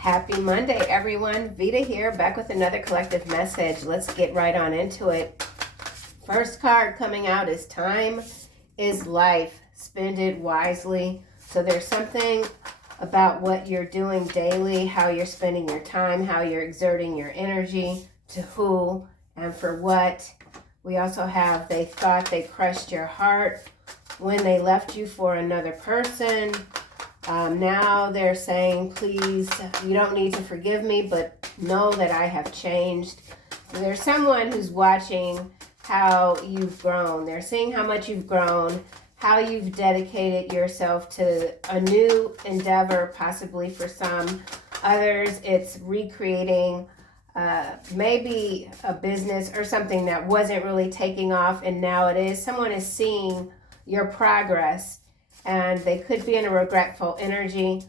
Happy Monday, everyone. Veda here, back with another collective message. Let's get right on into it. First card coming out is Time is Life. Spend it wisely. So there's something about what you're doing daily, how you're spending your time, how you're exerting your energy, to who and for what. We also have they thought they crushed your heart when they left you for another person. Now they're saying, please, you don't need to forgive me, but know that I have changed. There's someone who's watching how you've grown. They're seeing how much you've grown, how you've dedicated yourself to a new endeavor, possibly for some. Others, it's recreating maybe a business or something that wasn't really taking off, and now it is. Someone is seeing your progress, and they could be in a regretful energy.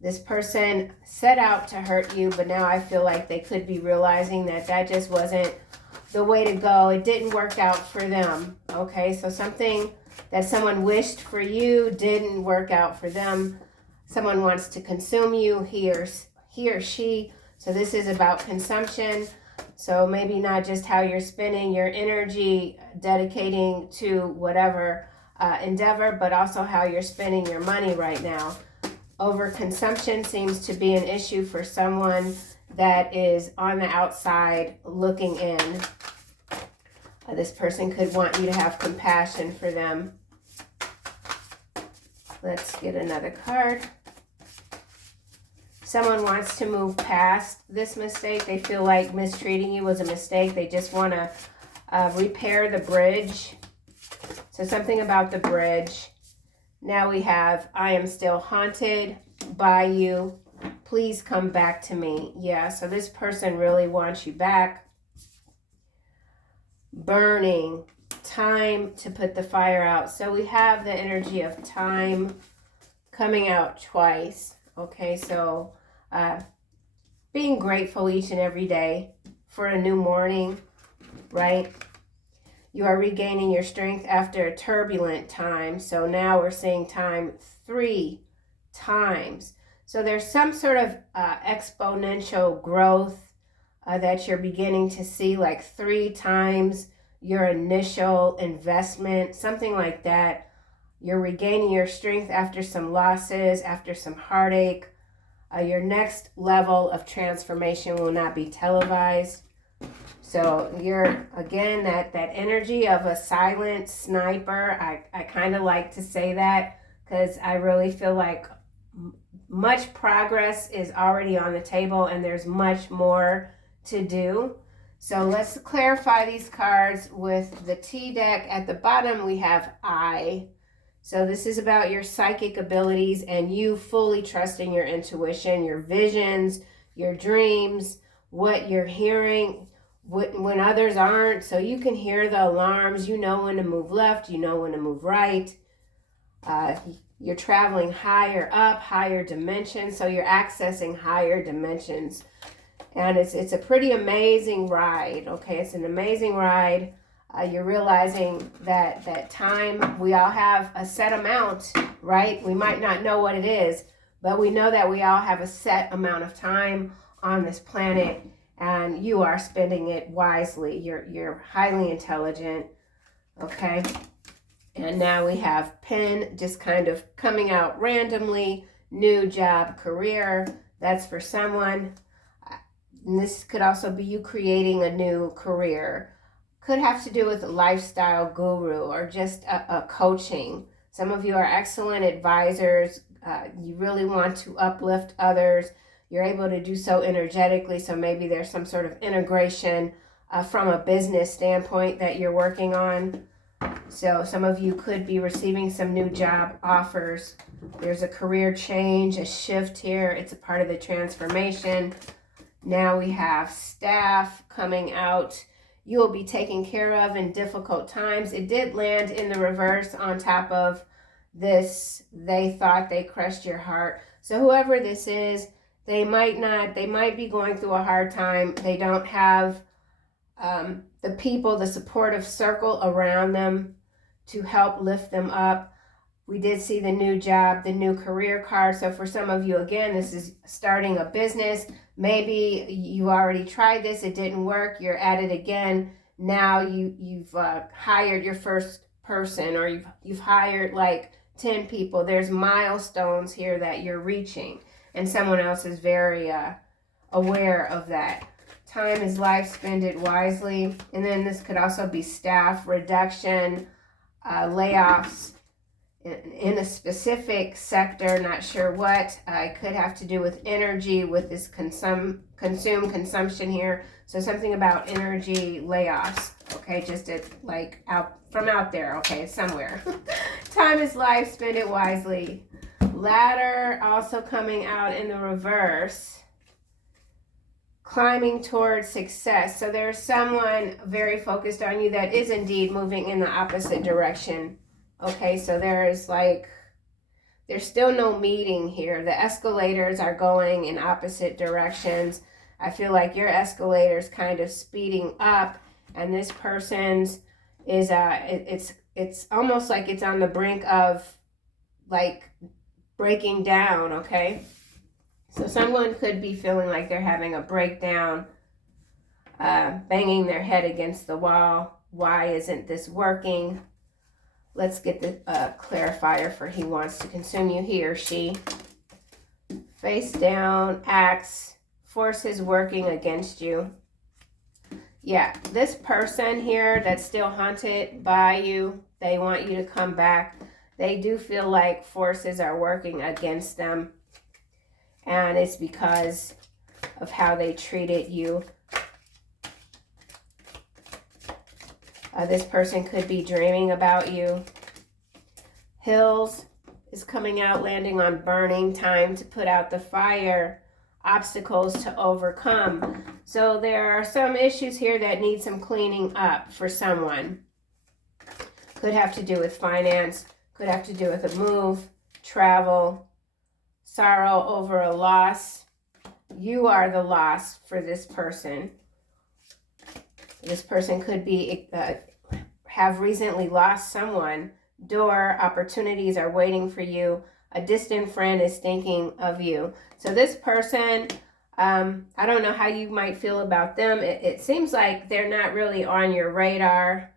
This person set out to hurt you, but now I feel like they could be realizing that that just wasn't the way to go. It didn't work out for them. Okay, so something that someone wished for you didn't work out for them. Someone wants to consume you, he or she. So this is about consumption. So maybe not just how you're spending your energy dedicating to whatever endeavor, but also how you're spending your money right now. Overconsumption seems to be an issue for someone that is on the outside looking in. This person could want you to have compassion for them. Let's get another card. Someone wants to move past this mistake. They feel like mistreating you was a mistake. They just want to repair the bridge. So something about the bridge. Now we have, I am still haunted by you. Please come back to me. Yeah, so this person really wants you back. Burning. Time to put the fire out. So we have the energy of time coming out twice. Okay, so being grateful each and every day for a new morning, right? You are regaining your strength after a turbulent time. So now we're seeing time 3 times. So there's some sort of exponential growth that you're beginning to see, like 3 times your initial investment, something like that. You're regaining your strength after some losses, after some heartache. Your next level of transformation will not be televised. So you're, again, that energy of a silent sniper. I kind of like to say that because I really feel like much progress is already on the table and there's much more to do. So let's clarify these cards with the T deck. At the bottom, we have I. So this is about your psychic abilities and you fully trusting your intuition, your visions, your dreams, what you're hearing when others aren't. So you can hear the alarms. You know when to move left. You know when to move right. You're traveling higher up, higher dimensions. So you're accessing higher dimensions. And it's a pretty amazing ride. Okay, it's an amazing ride. You're realizing that time, we all have a set amount, right? We might not know what it is, but we know that we all have a set amount of time on this planet, and you are spending it wisely. You're highly intelligent, okay? And now we have Pen just kind of coming out randomly. New job, career. That's for someone. And this could also be you creating a new career. Could have to do with a lifestyle guru or just a coaching. Some of you are excellent advisors. You really want to uplift others. You're able to do so energetically. So maybe there's some sort of integration from a business standpoint that you're working on. So some of you could be receiving some new job offers. There's a career change, a shift here. It's a part of the transformation. Now we have Staff coming out. You will be taken care of in difficult times. It did land in the reverse on top of this. They thought they crushed your heart. So whoever this is, they might be going through a hard time. They don't have the people, the supportive circle around them to help lift them up. We did see the new job, the new career card. So for some of you, again, this is starting a business. Maybe you already tried this, it didn't work, you're at it again. Now you've hired your first person, or you've hired like 10 people. There's milestones here that you're reaching, and someone else is very aware of that. Time is life, spend it wisely. And then this could also be staff reduction, layoffs in a specific sector, not sure what. It could have to do with energy, with this consumption here. So something about energy layoffs, okay, just like out there, okay, somewhere. Time is life, spend it wisely. Ladder also coming out in the reverse. Climbing towards success. So there's someone very focused on you that is indeed moving in the opposite direction. Okay, so there's still no meeting here. The escalators are going in opposite directions. I feel like your escalator's kind of speeding up, and this person's is it's almost like it's on the brink of like breaking down, okay? So someone could be feeling like they're having a breakdown, banging their head against the wall. Why isn't this working? Let's get the clarifier for he wants to consume you, he or she. Face down, axe, forces working against you. Yeah, this person here that's still haunted by you, they want you to come back. They do feel like forces are working against them. And it's because of how they treated you. This person could be dreaming about you. Hills is coming out, landing on burning, time to put out the fire, obstacles to overcome. So there are some issues here that need some cleaning up for someone. Could have to do with finance, could have to do with a move, travel, sorrow over a loss. You are the loss for this person. This person could be have recently lost someone. Door opportunities are waiting for you. A distant friend is thinking of you. So this person, I don't know how you might feel about them. It seems like they're not really on your radar,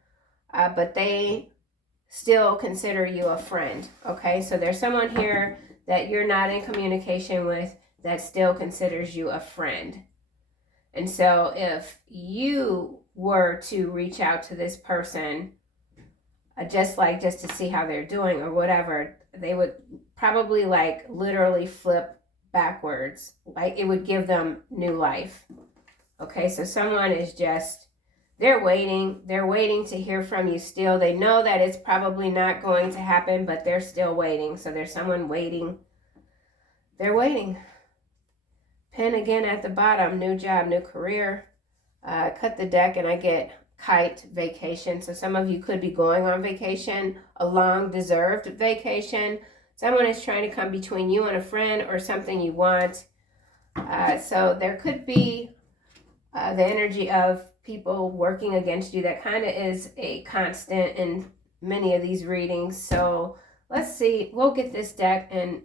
but they still consider you a friend. Okay, so there's someone here that you're not in communication with that still considers you a friend. And so if you were to reach out to this person, just to see how they're doing or whatever, they would probably like literally flip backwards. Like it would give them new life. Okay, so someone is just, they're waiting to hear from you still. They know that it's probably not going to happen, but they're still waiting. So there's someone waiting. They're waiting. Pen again at the bottom, new job, new career. Cut the deck and I get kite, vacation. So some of you could be going on vacation, a long deserved vacation. Someone is trying to come between you and a friend or something you want. So there could be the energy of people working against you. That kind of is a constant in many of these readings. So let's see, we'll get this deck and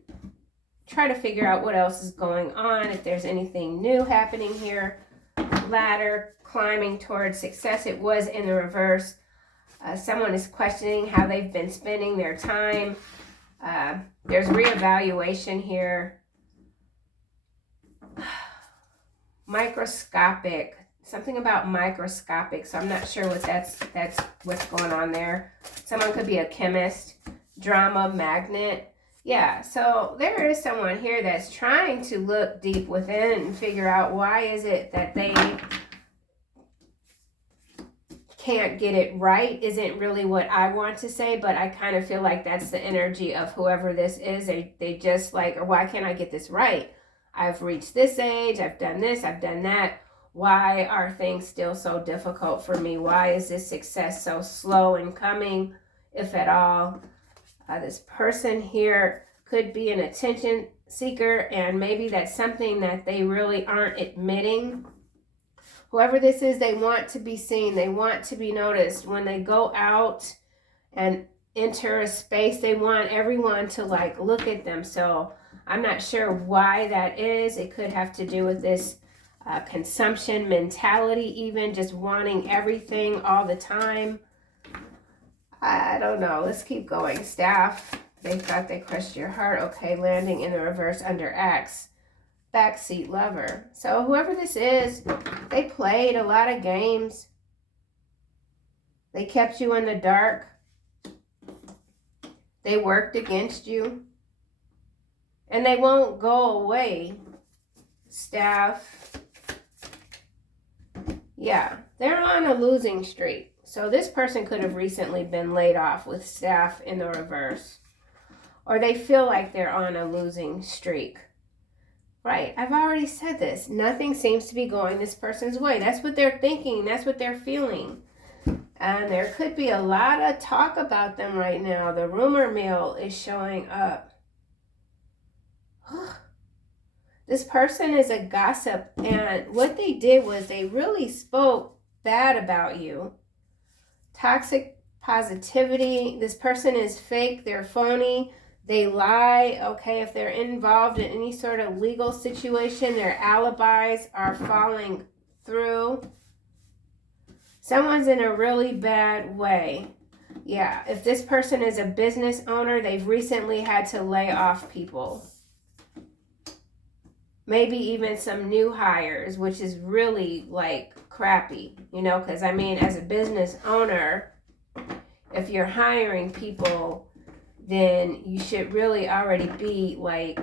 try to figure out what else is going on, if there's anything new happening here. Ladder, climbing towards success. It was in the reverse. Someone is questioning how they've been spending their time. There's reevaluation here. Microscopic, something about microscopic. So I'm not sure what that's what's going on there. Someone could be a chemist. Drama, magnet. Yeah, so there is someone here that's trying to look deep within and figure out why is it that they can't get it right. Isn't really what I want to say, but I kind of feel like that's the energy of whoever this is. They just like, or why can't I get this right? I've reached this age, I've done this, I've done that. Why are things still so difficult for me? Why is this success so slow in coming, if at all? This person here could be an attention seeker, and maybe that's something that they really aren't admitting. Whoever this is, they want to be seen. They want to be noticed. When they go out and enter a space. They want everyone to like look at them. So I'm not sure why that is. It could have to do with this consumption mentality, even just wanting everything all the time. I don't know. Let's keep going. Staff. They thought they crushed your heart. Okay, landing in the reverse under X. Backseat lover. So whoever this is, they played a lot of games. They kept you in the dark. They worked against you. And they won't go away. Staff. Yeah, they're on a losing streak. So this person could have recently been laid off with staff in the reverse. Or they feel like they're on a losing streak. Right, I've already said this. Nothing seems to be going this person's way. That's what they're thinking. That's what they're feeling. And there could be a lot of talk about them right now. The rumor mill is showing up. This person is a gossip. And what they did was they really spoke bad about you. Toxic positivity. This person is fake. They're phony. They lie. Okay, if they're involved in any sort of legal situation, their alibis are falling through. Someone's in a really bad way. Yeah, if this person is a business owner, they've recently had to lay off people. Maybe even some new hires, which is really like crappy, you know, because I mean, as a business owner, if you're hiring people, then you should really already be like,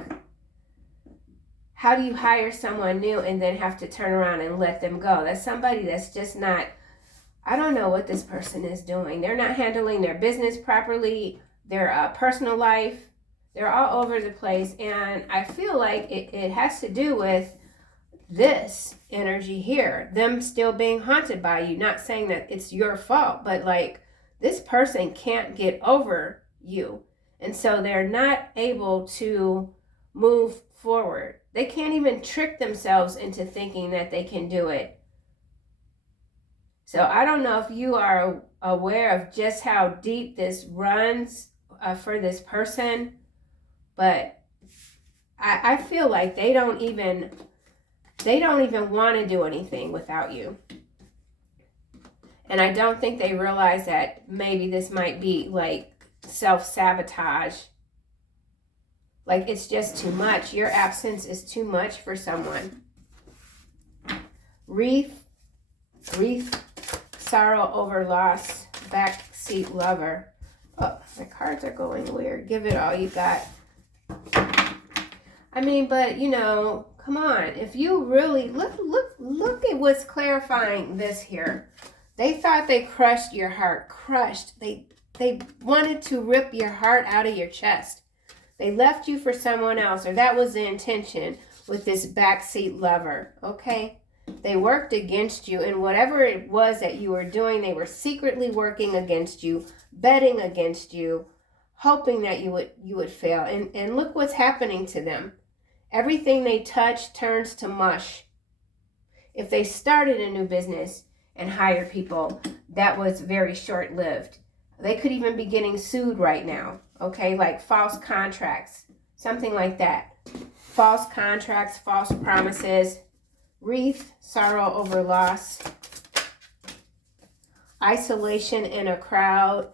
how do you hire someone new and then have to turn around and let them go? That's somebody that's just not, I don't know what this person is doing. They're not handling their business properly, their personal life. They're all over the place. And I feel like it has to do with this energy here, them still being haunted by you. Not saying that it's your fault, but like this person can't get over you. And so they're not able to move forward. They can't even trick themselves into thinking that they can do it. So I don't know if you are aware of just how deep this runs for this person, but I feel like they don't even want to do anything without you. And I don't think they realize that maybe this might be like self-sabotage. Like it's just too much. Your absence is too much for someone. Grief, sorrow over loss, backseat lover. Oh, my cards are going weird. Give it all you got. I mean, but you know, come on. If you really look at what's clarifying this here. They thought they crushed your heart. Crushed. They wanted to rip your heart out of your chest. They left you for someone else, or that was the intention with this backseat lover, okay? They worked against you, and whatever it was that you were doing, they were secretly working against you, betting against you, hoping that you would fail. And look what's happening to them. Everything they touch turns to mush. If they started a new business and hired people, that was very short-lived. They could even be getting sued right now, okay? Like false contracts, something like that. False contracts, false promises, wreath, sorrow over loss, isolation in a crowd.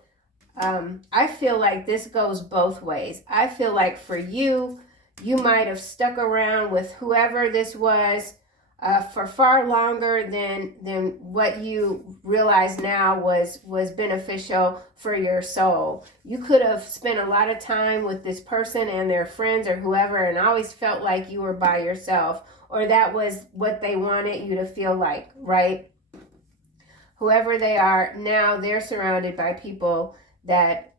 I feel like this goes both ways. I feel like for you, you might have stuck around with whoever this was for far longer than what you realize now was beneficial for your soul. You could have spent a lot of time with this person and their friends or whoever and always felt like you were by yourself, or that was what they wanted you to feel like, right? Whoever they are, now they're surrounded by people that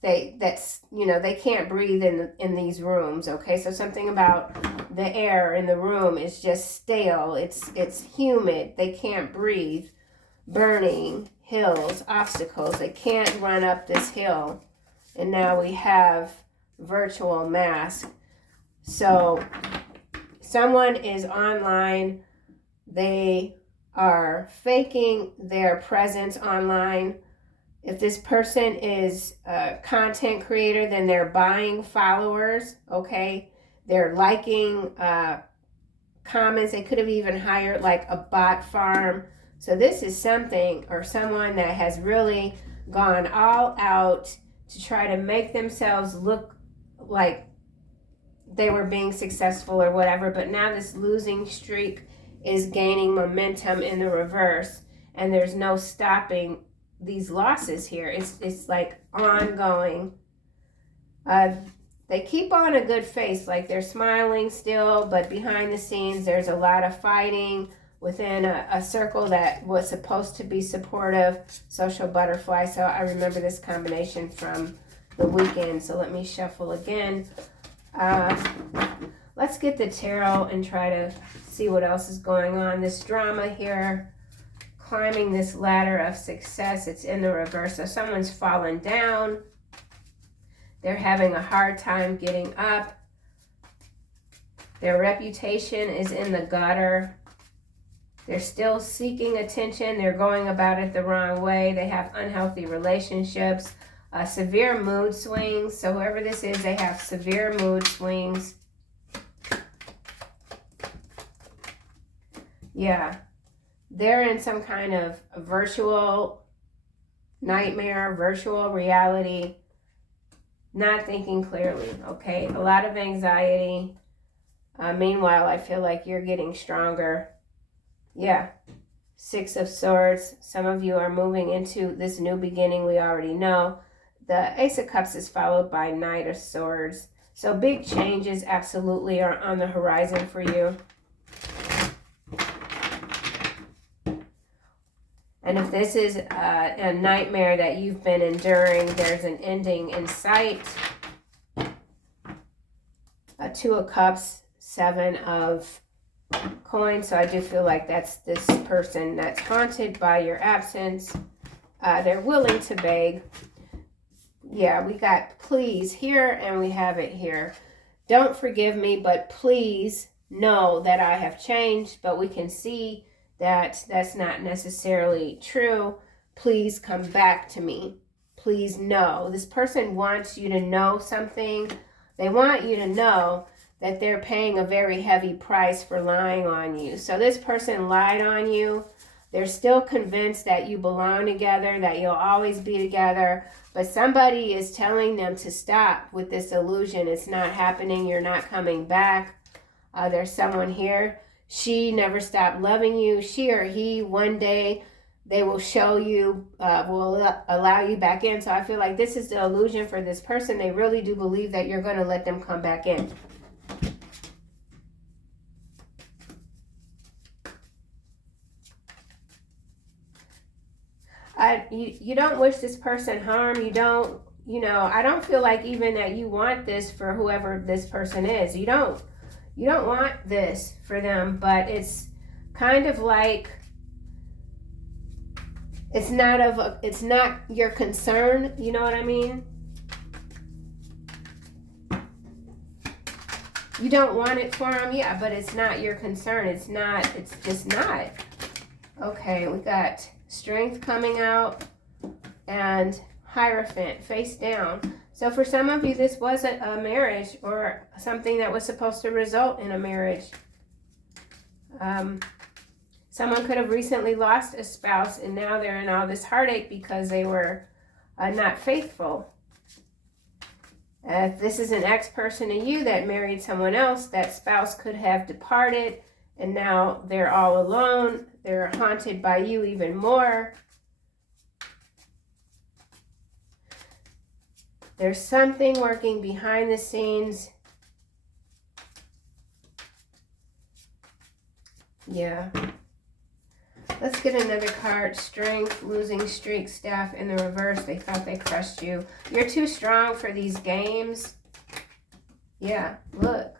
they can't breathe in these rooms, okay? So something about the air in the room is just stale. It's humid. They can't breathe. Burning, hills, obstacles. They can't run up this hill. And now we have virtual mask. So someone is online. They are faking their presence online. If this person is a content creator, then they're buying followers, okay? They're liking comments. They could have even hired like a bot farm. So this is something or someone that has really gone all out to try to make themselves look like they were being successful or whatever. But now this losing streak is gaining momentum in the reverse, and there's no stopping these losses here. It's like ongoing. They keep on a good face, like they're smiling still, but behind the scenes there's a lot of fighting within a circle that was supposed to be supportive. Social butterfly. So I remember this combination from the weekend. So let me shuffle again. Let's get the tarot and try to see what else is going on. This drama here, climbing this ladder of success, it's in the reverse. So someone's fallen down. They're having a hard time getting up. Their reputation is in the gutter. They're still seeking attention. They're going about it the wrong way. They have unhealthy relationships, severe mood swings. So whoever this is, they have severe mood swings. Yeah. They're in some kind of virtual nightmare, virtual reality. Not thinking clearly, okay? A lot of anxiety. Meanwhile, I feel like you're getting stronger. Yeah. 6 of Swords. Some of you are moving into this new beginning we already know. The Ace of Cups is followed by Knight of Swords. So big changes absolutely are on the horizon for you. And if this is a nightmare that you've been enduring, there's an ending in sight. 2 of Cups, 7 of Coins. So I do feel like that's this person that's haunted by your absence. They're willing to beg. Yeah, we got please here and we have it here. Don't forgive me, but please know that I have changed. But we can see that that's not necessarily true. Please come back to me. Please know. This person wants you to know something. They want you to know that they're paying a very heavy price for lying on you. So this person lied on you. They're still convinced that you belong together, that you'll always be together. But somebody is telling them to stop with this illusion. It's not happening. You're not coming back. There's someone here. She never stopped loving you. She or he, one day, they will show you, will allow you back in. So I feel like this is the illusion for this person. They really do believe that you're going to let them come back in. You don't wish this person harm. You don't, I don't feel like even that you want this for whoever this person is. You don't want this for them, but it's kind of like it's not your concern. You know what I mean? You don't want it for them, yeah, but it's not your concern. It's just not. Okay, we got Strength coming out and Hierophant face down. So for some of you, this wasn't a marriage or something that was supposed to result in a marriage. Someone could have recently lost a spouse and now they're in all this heartache because they were not faithful. If this is an ex-person in you that married someone else, that spouse could have departed and now they're all alone. They're haunted by you even more. There's something working behind the scenes. Yeah. Let's get another card. Strength, losing streak, staff in the reverse. They thought they crushed you. You're too strong for these games. Yeah, look.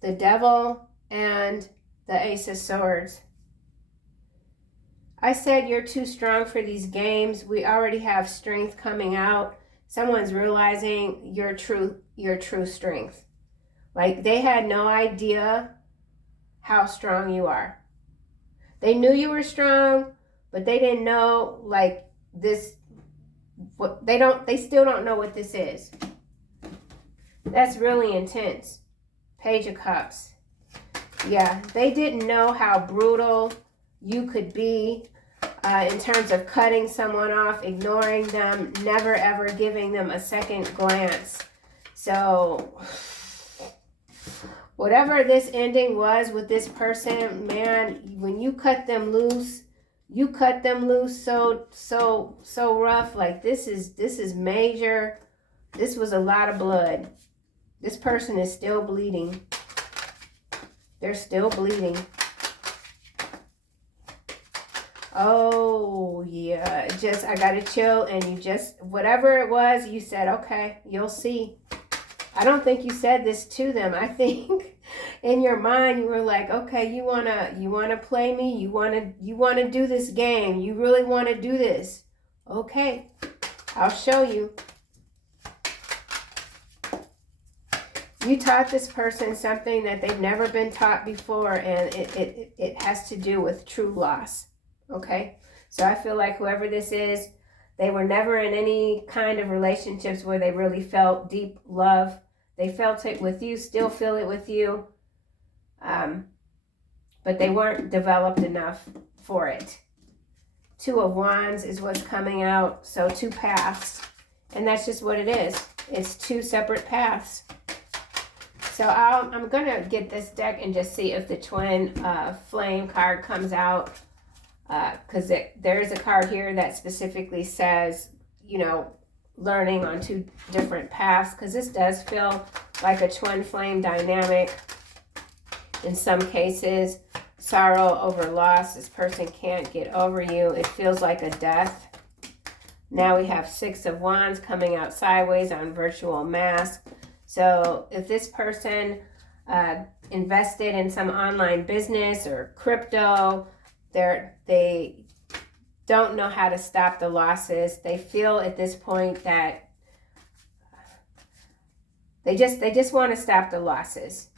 The Devil and the Ace of Swords. I said you're too strong for these games. We already have strength coming out. Someone's realizing your true strength. Like they had no idea how strong you are. They knew you were strong, but they didn't know, like, this, what they still don't know what this is. That's really intense. Page of Cups. Yeah, they didn't know how brutal you could be in terms of cutting someone off, ignoring them, never ever giving them a second glance. So whatever this ending was with this person, man, when you cut them loose, you cut them loose so rough. Like, this is major. This was a lot of blood. This person is still bleeding. They're still bleeding. Oh, yeah. Just, I got to chill. And you just, whatever it was, you said, okay, you'll see. I don't think you said this to them. I think in your mind you were like, okay, you wanna play me? You wanna do this game? You really want to do this? Okay, I'll show you. You taught this person something that they've never been taught before, and it has to do with true loss. Okay, so I feel like whoever this is, they were never in any kind of relationships where they really felt deep love. They felt it with you, still feel it with you, but they weren't developed enough for it. Two of Wands is what's coming out, so two paths, and that's just what it is. It's two separate paths. So I'm going to get this deck and just see if the Twin Flame card comes out, because there is a card here that specifically says, you know, learning on two different paths, because this does feel like a twin flame dynamic. In some cases, sorrow over loss. This person can't get over you. It feels like a death. Now we have Six of Wands coming out sideways on virtual mask. So if this person invested in some online business or crypto, they don't know how to stop the losses. They feel at this point that they just want to stop the losses.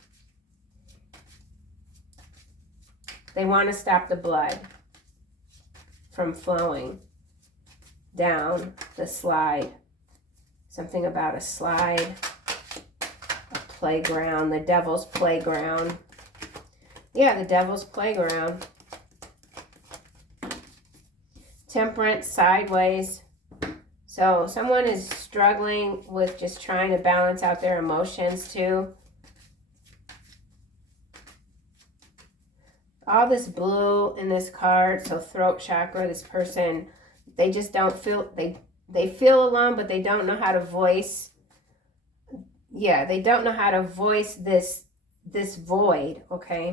They want to stop the blood from flowing down the slide. Something about a slide, a playground, the devil's playground. Yeah, the devil's playground. Temperance sideways. So someone is struggling with just trying to balance out their emotions too. All this blue in this card, so throat chakra, this person, they just don't feel, they feel alone, but they don't know how to voice. Yeah, they don't know how to voice this void, okay?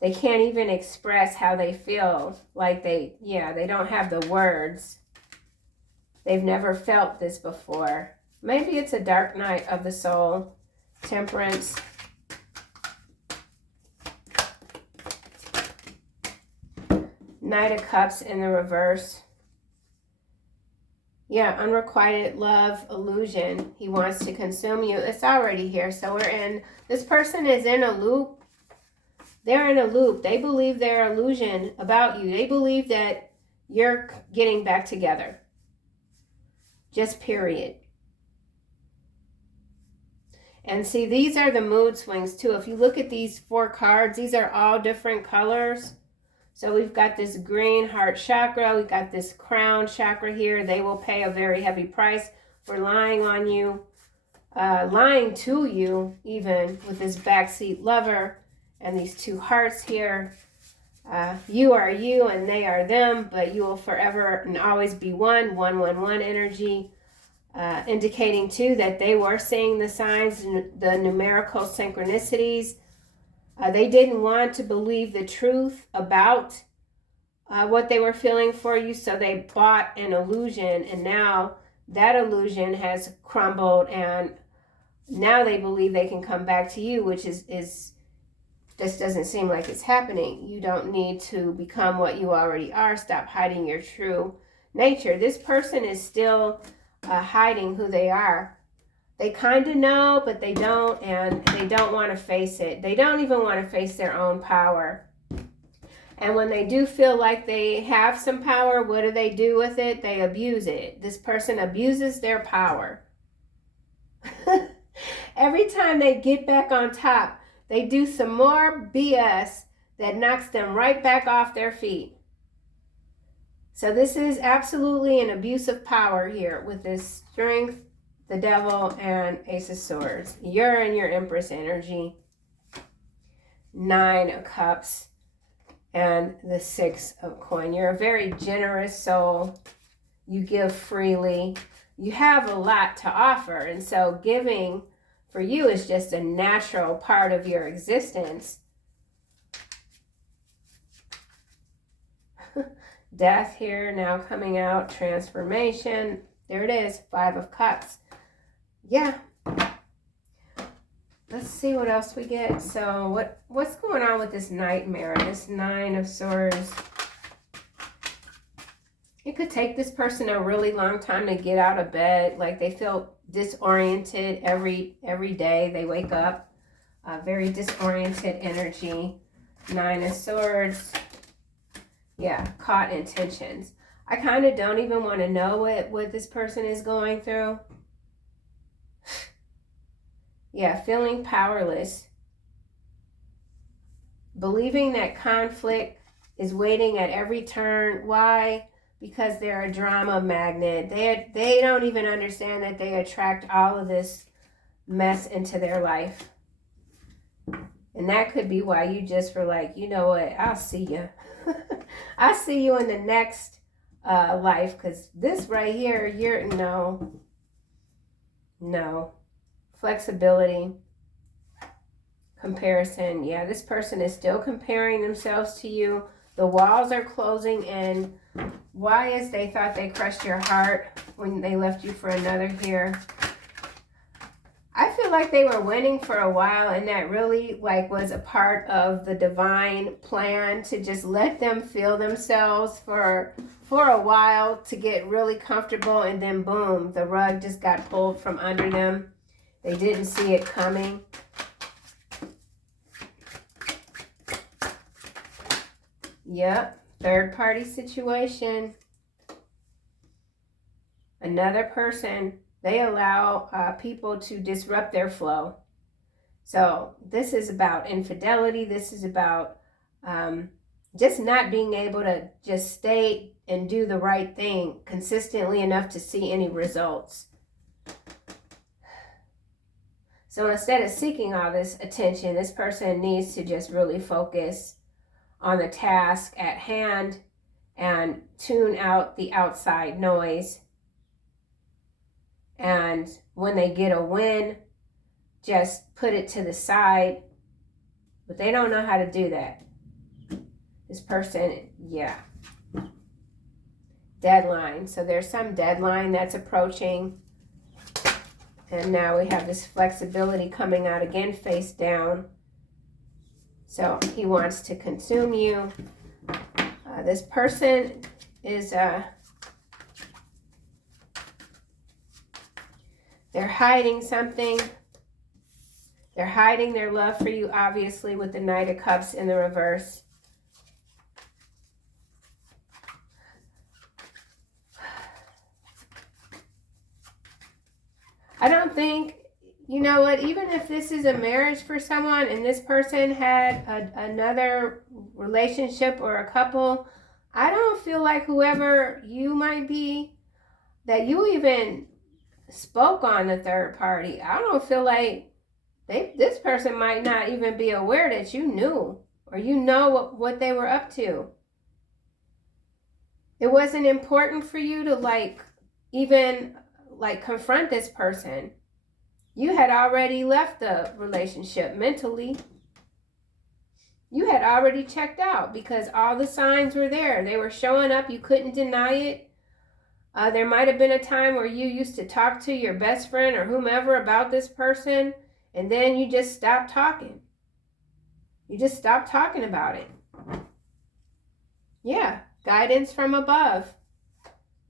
They can't even express how they feel. Like they don't have the words. They've never felt this before. Maybe it's a dark night of the soul. Temperance. Knight of Cups in the reverse. Yeah, unrequited love, illusion. He wants to consume you. It's already here. So this person is in a loop. They're in a loop. They believe their illusion about you. They believe that you're getting back together. Just period. And see, these are the mood swings too. If you look at these 4 cards, these are all different colors. So we've got this green heart chakra. We've got this crown chakra here. They will pay a very heavy price for lying on you, lying to you, even with this backseat lover and these 2 hearts here. You are you and they are them, but you will forever and always be one energy, indicating too that they were seeing the signs, the numerical synchronicities. They didn't want to believe the truth about what they were feeling for you, so they bought an illusion, and now that illusion has crumbled, and now they believe they can come back to you, which is just doesn't seem like it's happening. You don't need to become what you already are. Stop hiding your true nature. This person is still hiding who they are. They kind of know, but they don't, and they don't want to face it. They don't even want to face their own power. And when they do feel like they have some power, what do they do with it? They abuse it. This person abuses their power. Every time they get back on top, they do some more BS that knocks them right back off their feet. So this is absolutely an abuse of power here with this Strength, the Devil, and Ace of Swords. You're in your Empress energy. 9 of Cups and the 6 of Coins. You're a very generous soul. You give freely. You have a lot to offer. And so giving for you is just a natural part of your existence. Death here now coming out. Transformation. There it is. 5 of Cups. Yeah. Let's see what else we get. So what's going on with this nightmare? This 9 of Swords. It could take this person a really long time to get out of bed. Like they feel disoriented every day they wake up. Very disoriented energy. 9 of Swords. Yeah, caught in tensions. I kind of don't even want to know what this person is going through. Yeah, feeling powerless. Believing that conflict is waiting at every turn. Why? Because they're a drama magnet. They don't even understand that they attract all of this mess into their life. And that could be why you just were like, you know what, I'll see you. I'll see you in the next life. Because this right here, you're, no. Flexibility. Comparison. Yeah, this person is still comparing themselves to you. The walls are closing in. Why is they thought they crushed your heart when they left you for another here? I feel like they were winning for a while, and that really like was a part of the divine plan to just let them feel themselves for a while to get really comfortable, and then boom, the rug just got pulled from under them. They didn't see it coming. Yep, third party situation. Another person, they allow people to disrupt their flow. So this is about infidelity. This is about just not being able to just stay and do the right thing consistently enough to see any results. So instead of seeking all this attention, this person needs to just really focus on the task at hand and tune out the outside noise. And when they get a win, just put it to the side. But they don't know how to do that. This person, yeah. Deadline. So there's some deadline that's approaching. And now we have this flexibility coming out again, face down. So he wants to consume you. This person is, they're hiding something. They're hiding their love for you, obviously, with the Knight of Cups in the reverse. I don't think, you know what, even if this is a marriage for someone and this person had another relationship or a couple, I don't feel like whoever you might be, that you even spoke on the third party. I don't feel like this person might not even be aware that you knew or you know what they were up to. It wasn't important for you to even confront this person. You had already left the relationship mentally. You had already checked out because all the signs were there. They were showing up. You couldn't deny it. There might have been a time where you used to talk to your best friend or whomever about this person, and then you just stopped talking. You just stopped talking about it. Yeah, guidance from above.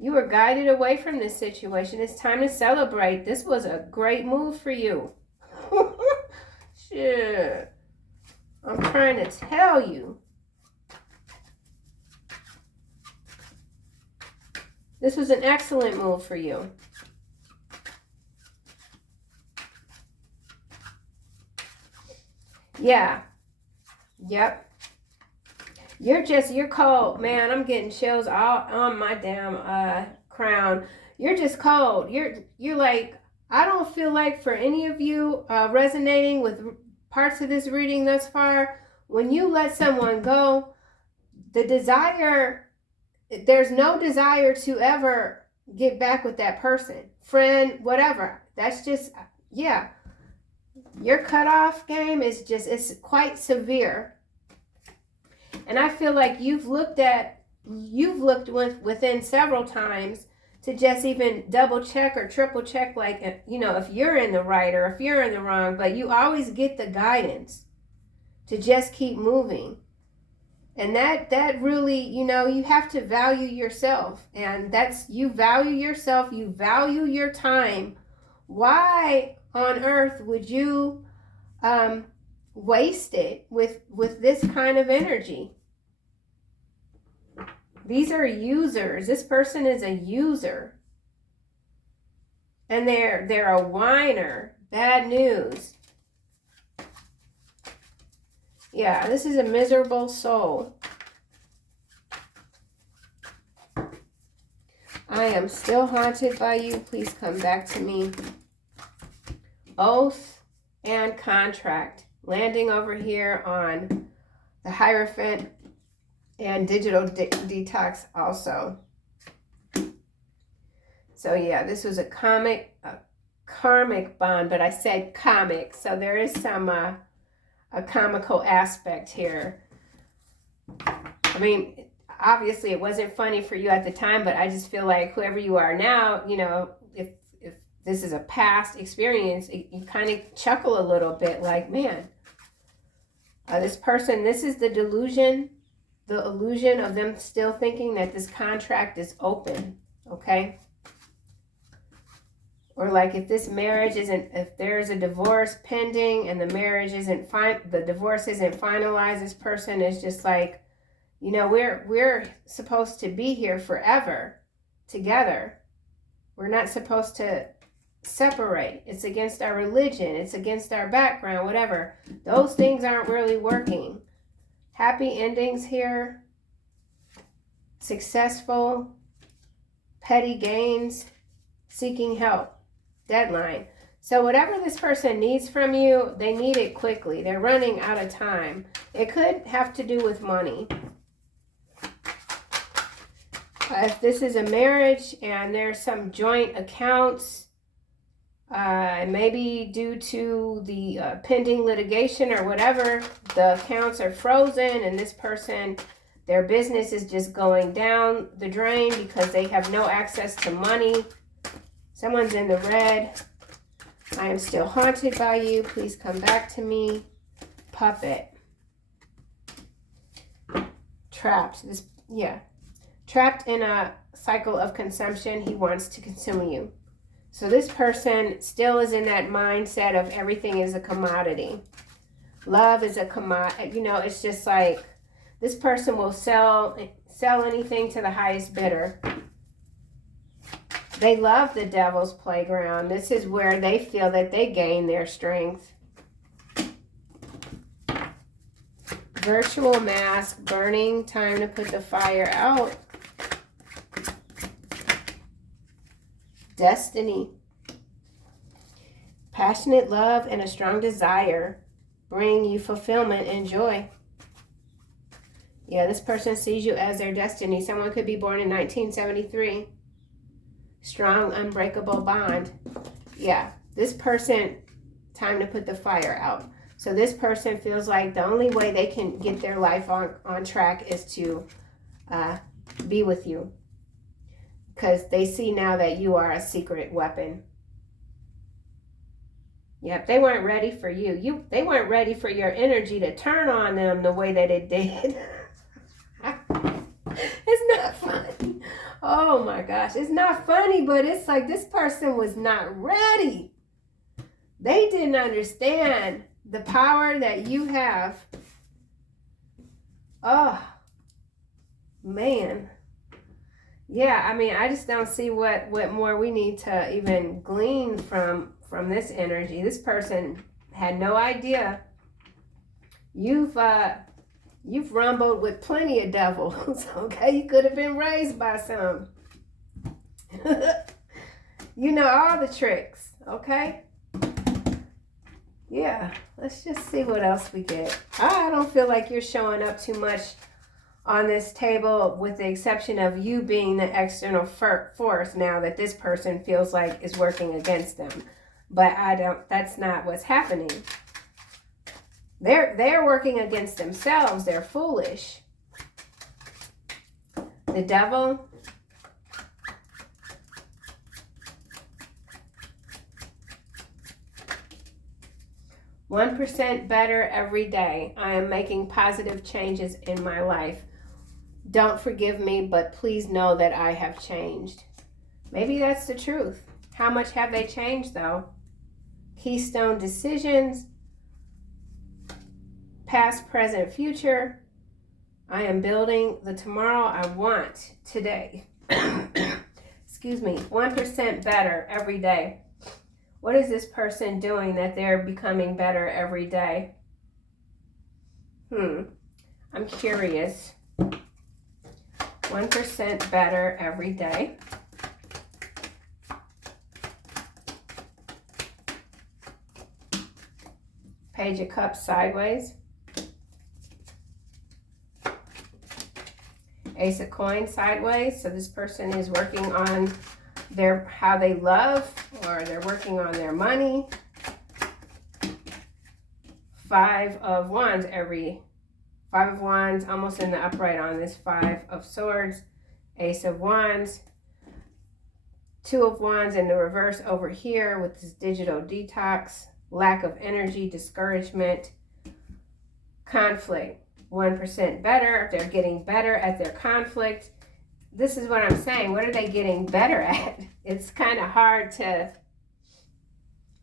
You were guided away from this situation. It's time to celebrate. This was a great move for you. Shit. I'm trying to tell you. This was an excellent move for you. Yeah. Yep. You're cold, man. I'm getting chills all on my damn crown. You're just cold. You're like, I don't feel like for any of you resonating with parts of this reading thus far, when you let someone go, the desire, there's no desire to ever get back with that person, friend, whatever. That's just, yeah. Your cutoff game is just, it's quite severe. And I feel like you've looked within several times to just even double check or triple check, like, you know, if you're in the right or if you're in the wrong, but you always get the guidance to just keep moving. And that really, you know, you have to value yourself. And that's, you value yourself, you value your time. Why on earth would you waste it with this kind of energy? These are users. This person is a user. And they're a whiner. Bad news. Yeah, this is a miserable soul. I am still haunted by you. Please come back to me. Oath and contract. Landing over here on the Hierophant and digital detox also. So yeah, this was a karmic bond, but I said comic, so there is some a comical aspect here. I mean, obviously it wasn't funny for you at the time, but I just feel like whoever you are now, you know, if this is a past experience, you kind of chuckle a little bit like, man, this person, this is the delusion, the illusion of them still thinking that this contract is open, okay? Or like if this marriage isn't, if there's a divorce pending and the marriage isn't the divorce isn't finalized, this person is just like, you know, we're supposed to be here forever together. We're not supposed to separate. It's against our religion. It's against our background, whatever. Those things aren't really working. Happy endings here. Successful. Petty gains. Seeking help. Deadline. So whatever this person needs from you, they need it quickly. They're running out of time. It could have to do with money. If this is a marriage and there's some joint accounts, maybe due to the pending litigation or whatever, the accounts are frozen and this person, their business is just going down the drain because they have no access to money. Someone's in the red. I am still haunted by you. Please come back to me. Puppet. Trapped. Trapped in a cycle of consumption. He wants to consume you. So this person still is in that mindset of everything is a commodity. Love is a commodity. You know, it's just like this person will sell anything to the highest bidder. They love the devil's playground. This is where they feel that they gain their strength. Virtual mask, burning, time to put the fire out. Destiny. Passionate love and a strong desire bring you fulfillment and joy. Yeah, this person sees you as their destiny. Someone could be born in 1973. Strong, unbreakable bond. Yeah, this person, time to put the fire out. So this person feels like the only way they can get their life on track is to be with you. Because they see now that you are a secret weapon. Yep, they weren't ready for you. They weren't ready for your energy to turn on them the way that it did. It's not funny. Oh my gosh, it's not funny, but it's like this person was not ready. They didn't understand the power that you have. Oh, man. Yeah, I mean, I just don't see what more we need to even glean from this energy. This person had no idea. You've rumbled with plenty of devils. Okay, you could have been raised by some. You know all the tricks. Okay. Yeah, let's just see what else we get. I don't feel like you're showing up too much on this table, with the exception of you being the external force now that this person feels like is working against them. But that's not what's happening. They're working against themselves. They're foolish. The devil. "1% better every day. I am making positive changes in my life. Don't forgive me, but please know that I have changed." Maybe that's the truth. How much have they changed, though? Keystone decisions. Past, present, future. I am building the tomorrow I want today. Excuse me. 1% better every day. What is this person doing that they're becoming better every day? I'm curious. 1% better every day. Page of Cups sideways. Ace of Coins sideways. So this person is working on how they love, or they're working on their money. 5 of Wands almost in the upright on this 5 of Swords. Ace of Wands. 2 of Wands in the reverse over here with this digital detox. Lack of energy, discouragement, conflict. 1% better. They're getting better at their conflict. This is what I'm saying. What are they getting better at? It's kind of hard to...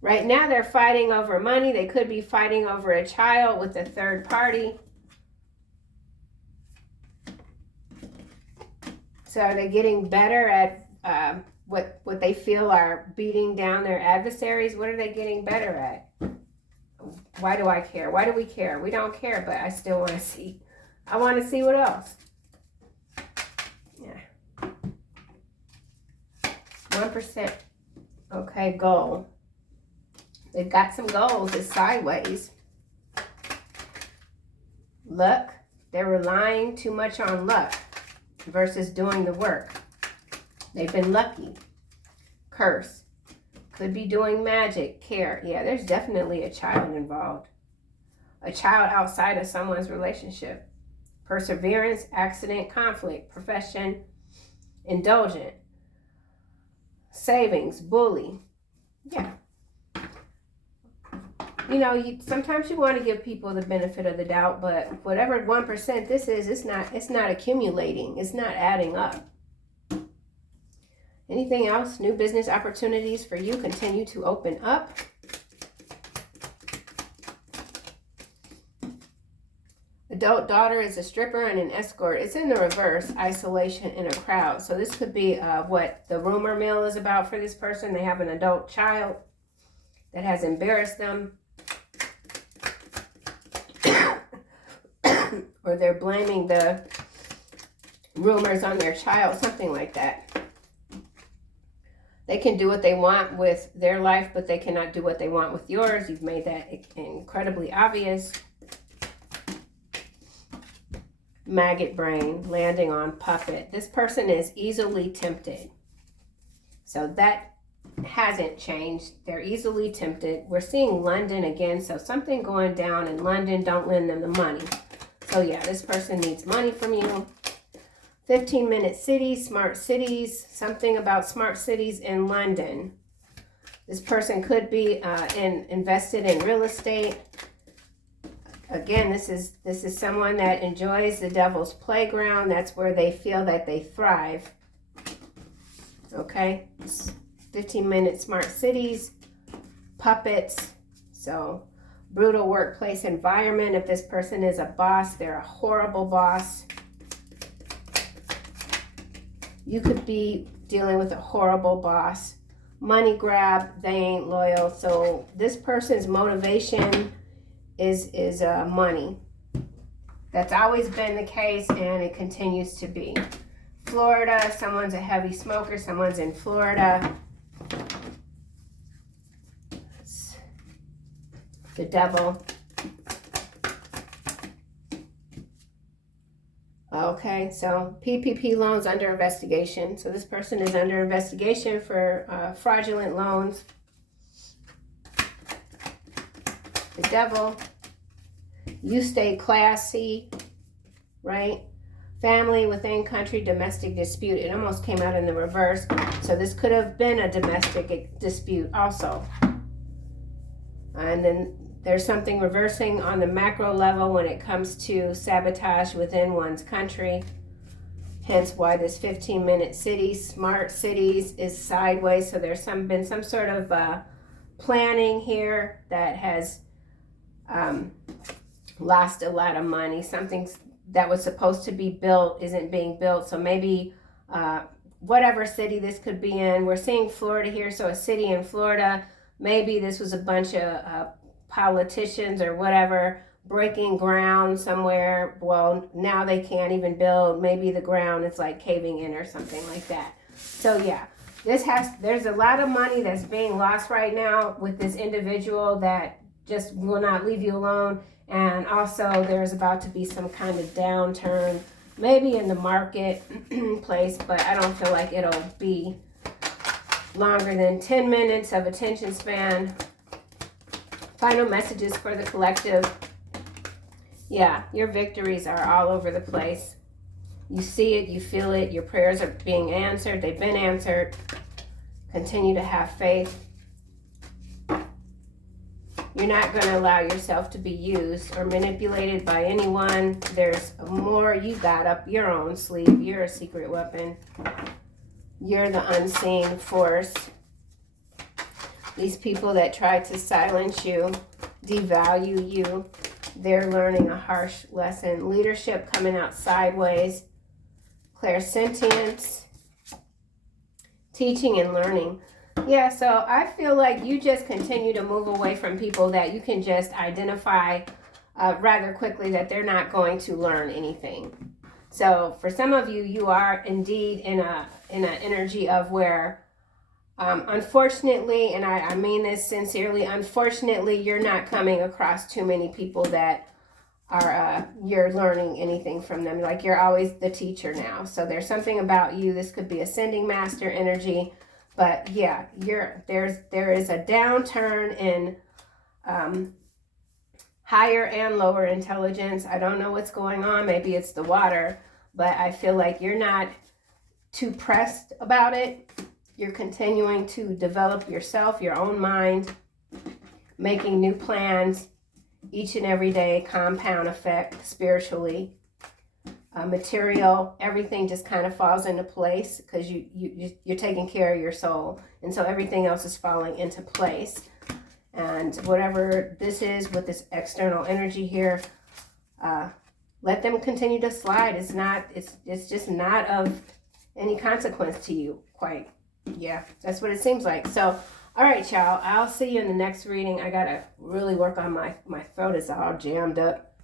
Right now they're fighting over money. They could be fighting over a child with a third party. So are they getting better at what they feel are beating down their adversaries? What are they getting better at? Why do I care? Why do we care? We don't care, but I still want to see. I want to see what else. Yeah. 1%. Okay, goal. They've got some goals. It's sideways. Luck. They're relying too much on luck versus doing the work. They've been lucky. Curse. Could be doing magic. Care. Yeah, there's definitely a child involved. A child outside of someone's relationship. Perseverance, accident, conflict, profession, indulgent. Savings, bully. Yeah. You know, sometimes you want to give people the benefit of the doubt, but whatever 1% this is, it's not accumulating. It's not adding up. Anything else? New business opportunities for you continue to open up. Adult daughter is a stripper and an escort. It's in the reverse, isolation in a crowd. So this could be what the rumor mill is about for this person. They have an adult child that has embarrassed them. Or they're blaming the rumors on their child, something like that. They can do what they want with their life, but they cannot do what they want with yours. You've made that incredibly obvious. Maggot brain, landing on puppet. This person is easily tempted. So that hasn't changed. They're easily tempted. We're seeing London again. So something going down in London. Don't lend them the money. So yeah, this person needs money from you. 15-minute cities, smart cities, something about smart cities in London. This person could be invested in real estate. Again, this is someone that enjoys the devil's playground. That's where they feel that they thrive. Okay, 15-minute smart cities, puppets. So brutal workplace environment. If this person is a boss, they're a horrible boss. You could be dealing with a horrible boss. Money grab, they ain't loyal. So this person's motivation is money. That's always been the case, and it continues to be. Florida, someone's a heavy smoker, someone's in Florida. It's the devil. Okay, so PPP loans under investigation. So this person is under investigation for fraudulent loans. The devil. You stay classy, right? Family within country, domestic dispute. It almost came out in the reverse. So this could have been a domestic dispute also. And then there's something reversing on the macro level when it comes to sabotage within one's country. Hence why this 15-minute city, smart cities, is sideways. So there's been some sort of planning here that has lost a lot of money. Something that was supposed to be built isn't being built. So maybe whatever city this could be in. We're seeing Florida here, so a city in Florida. Maybe this was a bunch of politicians or whatever breaking ground somewhere. Well, now they can't even build. Maybe the ground is like caving in or something like that. So yeah, there's a lot of money that's being lost right now with this individual that just will not leave you alone. And also there's about to be some kind of downturn, maybe in the market place, but I don't feel like it'll be longer than 10 minutes of attention span. Final messages for the collective. Yeah, your victories are all over the place. You see it, you feel it, your prayers are being answered, they've been answered. Continue to have faith. You're not going to allow yourself to be used or manipulated by anyone. There's more you got up your own sleeve. You're a secret weapon. You're the unseen force. These people that try to silence you, devalue you, they're learning a harsh lesson. Leadership coming out sideways. Clairsentience. Teaching and learning. Yeah, so I feel like you just continue to move away from people that you can just identify rather quickly that they're not going to learn anything. So for some of you, you are indeed in an energy of where, unfortunately, and I mean this sincerely, unfortunately, you're not coming across too many people that are you're learning anything from them. Like you're always the teacher now. So there's something about you. This could be ascending master energy. But yeah, there is a downturn in higher and lower intelligence. I don't know what's going on. Maybe it's the water, but I feel like you're not too pressed about it. You're continuing to develop yourself, your own mind, making new plans each and every day, compound effect spiritually. Material, everything just kind of falls into place because you're taking care of your soul, and so everything else is falling into place. And whatever this is with this external energy here, let them continue to slide. It's just not of any consequence to you, quite. Yeah, that's what it seems like. So all right, y'all, I'll see you in the next reading. I gotta really work on my throat is all jammed up.